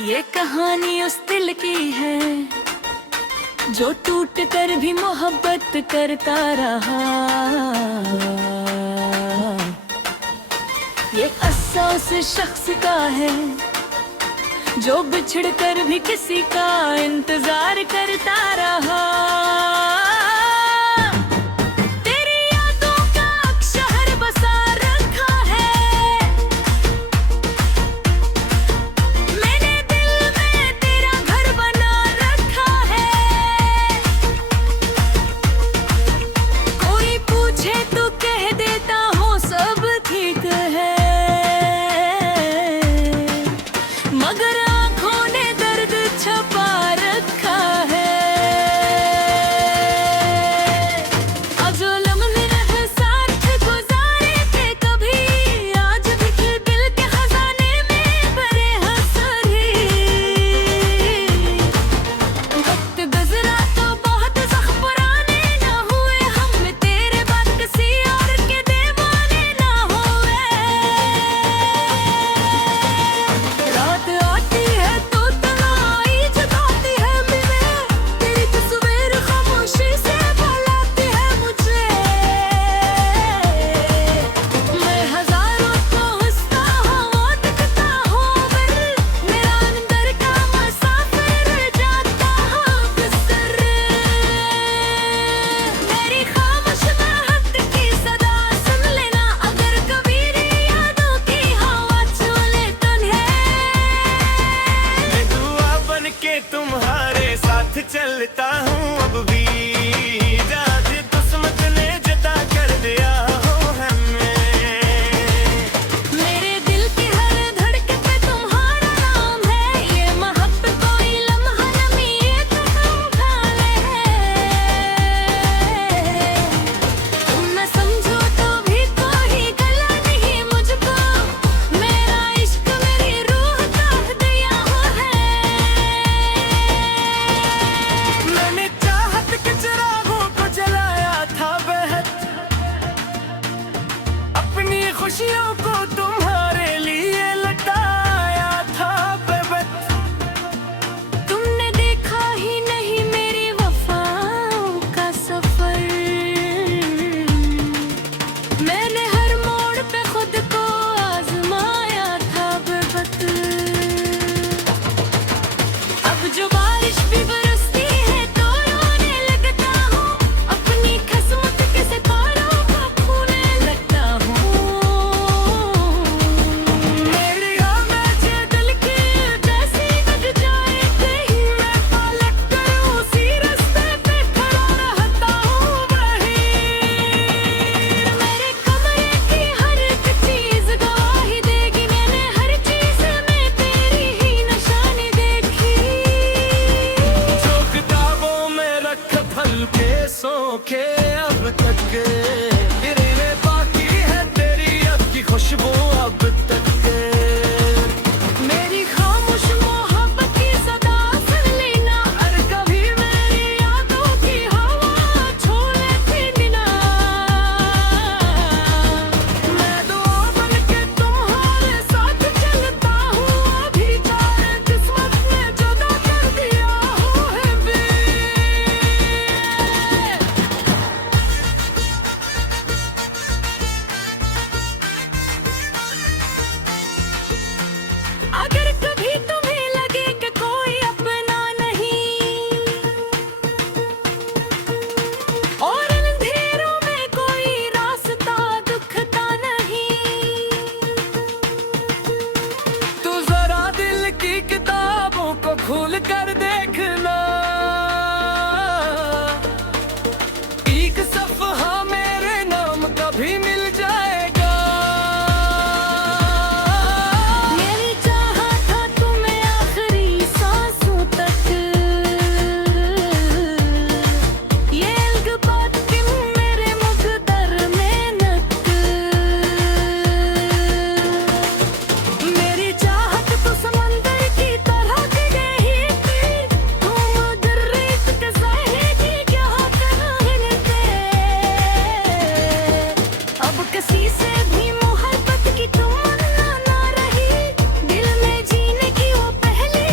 ये कहानी उस दिल की है जो टूट कर भी मोहब्बत करता रहा। ये किस्सा उस शख्स का है जो बिछड़ कर भी किसी का इंतजार करता रहा। तुम्हारे साथ चलता हूँ अब भी, आज किस्मत ने जता कर दिया हो हमें। मेरे दिल की हर धड़कन पे तुम्हारा नाम है, ये मोहब्बत कोई लम्हा नमी ये तो संभाले है। तुम न समझो तो भी कोई गला नहीं मुझको, मेरा इश्क मेरी रूह का दिया हुआ है। मैंने चाहत के चिरागों को जलाया था बेहद, अपनी खुशियों को तुम्हारे लिए लटाया था बेबद। तुमने देखा ही नहीं मेरी वफाओं का सफर, मैंने हर मोड़ पे खुद को आजमाया था बेबस। अब जो बारिश भी बरसती है तो रोने लगता हूँ, अपनी किस्मत के सितारों को खोने लगता हूँ। मेरी आवाज़ दिल की जैसी बज जाए, कहीं मैं पलट कर उसी रास्ते पे खड़ा रहता हूँ वहीं। मेरे कमरे की हर एक चीज गवाही देगी, मैंने हर चीज में तेरी ही निशानी देखी। जो किताबों में रख फल के सो के अब तक गिरे में बाकी है तेरी अब की खुशबू अब तक। मेरी खामोश मोहब्बत की सदा सुन लेना, और कभी मेरी यादों की हवा छोड़े थी बिना। मैं दुआ बन के तुम्हारे साथ चलता हूँ अभी, चाहे किस्मत ने जुदा कर दिया हो है भी। अगर कभी तुम्हें लगे कि कोई अपना नहीं, और अंधेरों में कोई रास्ता दिखता नहीं, तू जरा दिल की किताबों को खोल कर देखना, एक सफहा मेरे नाम का भी मिल जाएगा। मेरी चाहत था तुम्हें आखिरी सांसों तक, ये अलगबात कि मेरे मुकद्दर में नक। मेरी चाहत तो समंदर की तरह की गई थी, तुम उधर रेत के ज़ाहिदी क्या कहते। अब किसी से भी मोहब्बत की तमन्ना ना रही, दिल में जीने की वो पहली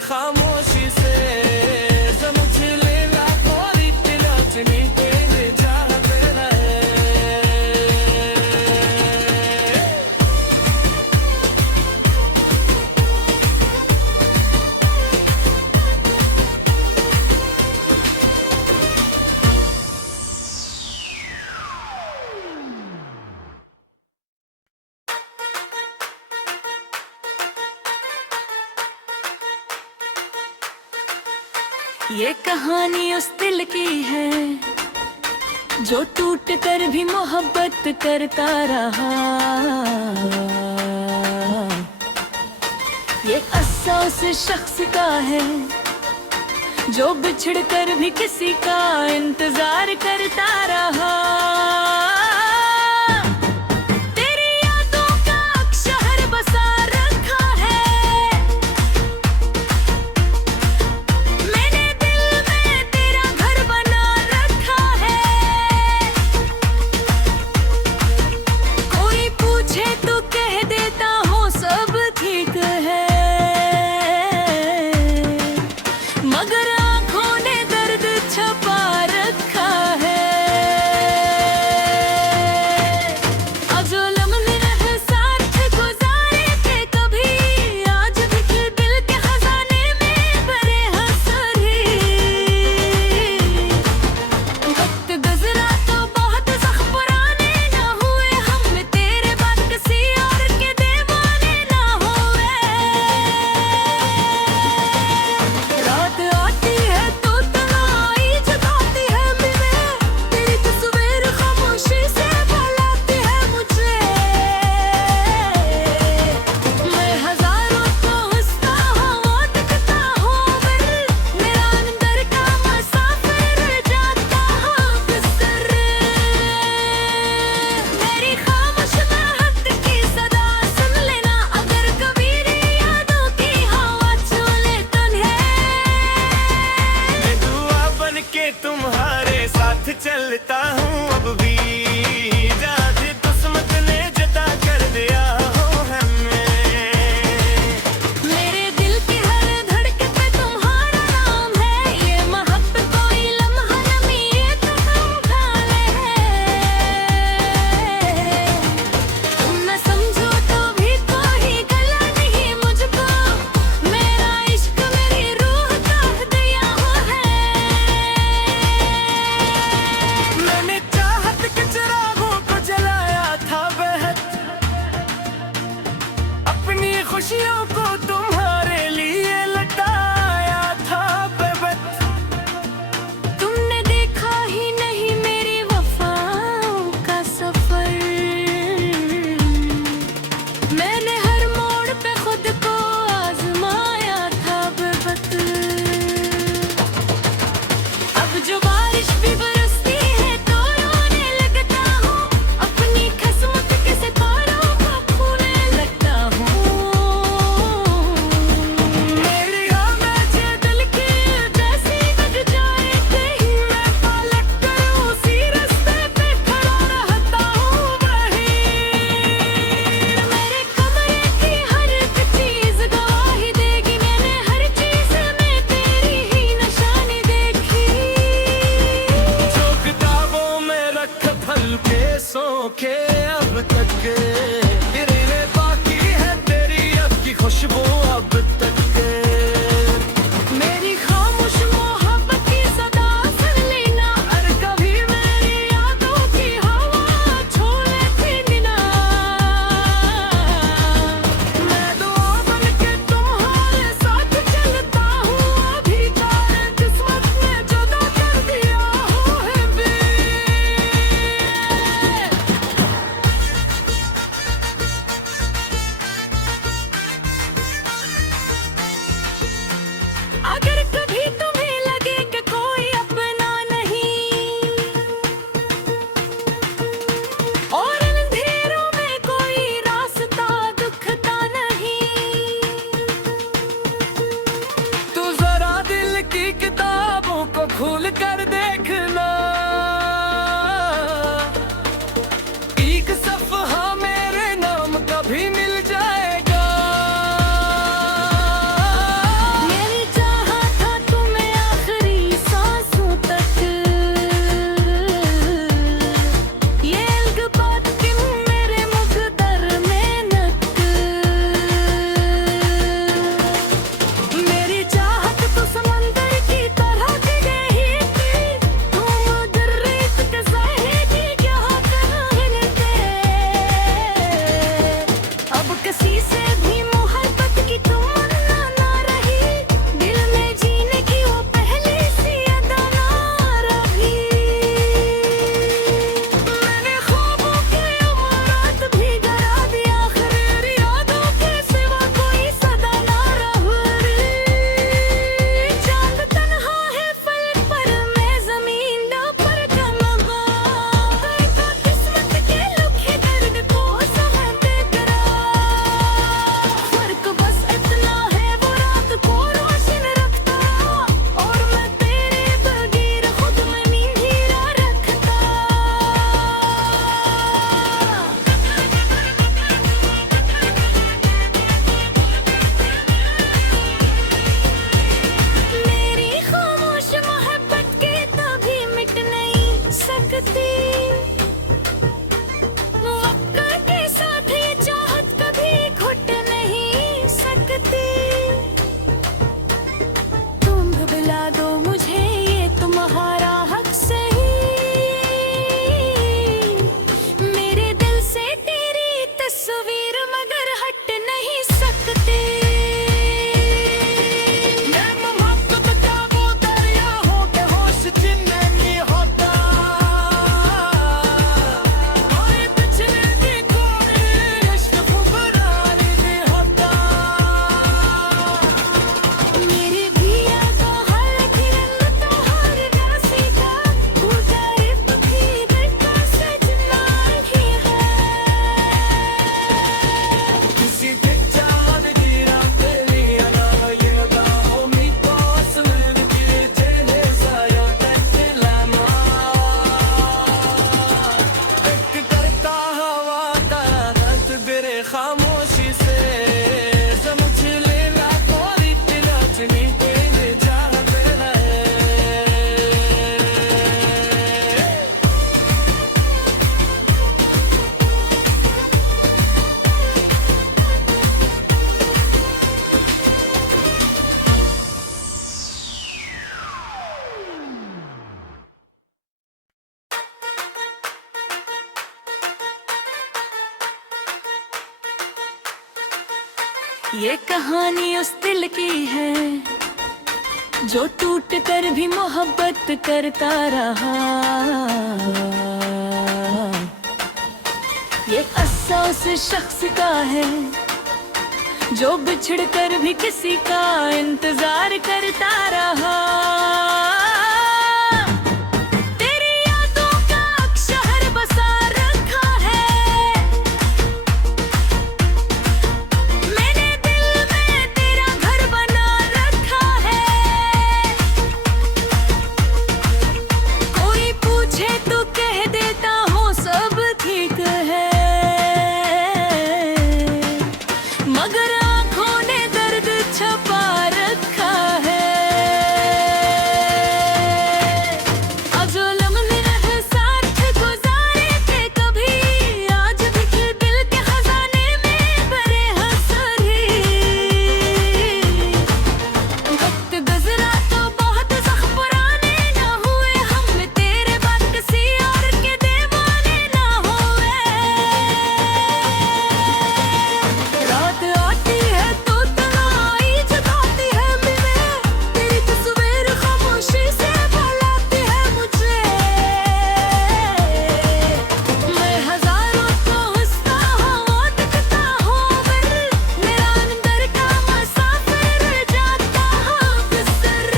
खामोशी से समझ लेना कोई तेरा चनी तेरे चाहते रहे ये कहानी उस दिल की है जो टूट कर भी मोहब्बत करता रहा। ये किस्सा उस शख्स का है जो बिछड़ कर भी किसी का इंतजार करता रहा। तेरी यादों का शहर बसा रखा है, मैंने दिल में तेरा घर बना रखा है। कोई पूछे तो कह देता हूँ सब ठीक है, मगर आँखों ने दर्द छपा रखा है। अब जो लम्हे हैं साथ गुजारे थे कभी, आज भी दिल के खजाने में भरे हंसरे। वक्त गुजरा तो बहुत ज़ख्म पुराने ना हुए, हम तेरे बाद किसी और के दीवाने ना हुए। रात आती है तो तन्हाई जगाती है मुझे, तेरी तस्वीर खामोशी से बुलाती है मुझे। मैं हजारों को हंसता हूँ दिखता हूँ, मेरा अंदर का मुसाफिर जाता हूँ गुजर। मेरी खामोश महक की सदा सुन लेना, अगर कभी यादों की हवा चले तुम्हें। मैं दुआ बन के तुम्हारे साथ चलता हूँ अब भी, जहाँ से किस्मत ने जता कर दिया हो हमें। मेरे दिल की हर धड़कन पे तुम्हारा नाम है, ये मोहब्बत कोई लम्हा नमी ये तो संभाले है। तुम न समझो तो भी कोई गला नहीं मुझको, मेरा इश्क मेरी रूह का दिया हुआ है। मैंने चाहत के चिरागों को जलाया था बेहद, अपनी खुशियों को तुम्हारे लिए लटाया था बेबद। तुमने देखा ही नहीं मेरी वफाओं का सफर, मैंने हर मोड़ पे खुद को आजमाया था बेबस। अब जो बारिश भी बरसती है तो रोने लगता हूँ, अपनी किस्मत के सितारों को खोने लगता हूँ। मेरी आवाज़ दिल की जैसी बज जाए कहीं, मैं पलट कर उसी रास्ते पे खड़ा रहता हूँ वहीं। मेरे कमरे की हर एक चीज गवाही देगी, मैंने हर चीज में तेरी ही निशानी देखी। जो किताबों में रख फल के सो के अब तक, तेरे में बाकी है तेरी अब की खुशबू अब तक। मेरी खामोश मोहब्बत की सदा सुन लेना, और कभी मेरी यादों की हवा छोड़े थी ना। मैं दुआ बन के तुम्हारे साथ चलता हूँ अभी, जाने किस्मत ने जुदा कर दिया हो है भी। अगर कभी तुम्हें लगे कि कोई अपना नहीं, और अंधेरों में कोई रास्ता दिखता नहीं, तू जरा दिल की किताबों को खोल कर देखना, एक सफ़हा मेरे नाम का भी मिल जाएगा। ये ये कहानी उस दिल की है जो टूट कर भी मोहब्बत करता रहा। ये किस्सा उस शख्स का है जो बिछड़ कर भी किसी का इंतजार करता रहा। तेरी यादों का शहर बसा रखा है, मैंने दिल में तेरा घर बना रखा है। कोई पूछे तो कह देता हूँ सब ठीक है, मगर आँखों ने दर्द छुपा रखा है। अब जो लम्हे साथ गुजारे थे कभी, आज भी दिल के खजाने में भरे हंसरी। वक्त गुजरा तो बहुत ज़ख्म पुराने न हुए, हम तेरे बाद किसी और के दीवाने न हुए। रात आती है तो तन्हाई जगाती है मुझे, तेरी तस्वीर खामोशी से बुलाती है मुझे। मैं हजारों को हंसता हूँ दिखता हूँ, मेरा अंदर का मुसाफिर जाता हूँ बिसर।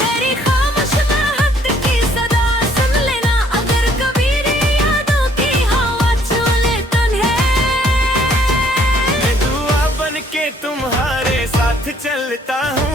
मेरी खामोश महक की सदा सुन लेना, अगर कभी यादों की हवा चले तुम्हें। मैं दुआ बन के तुम्हारे साथ चलता हूँ,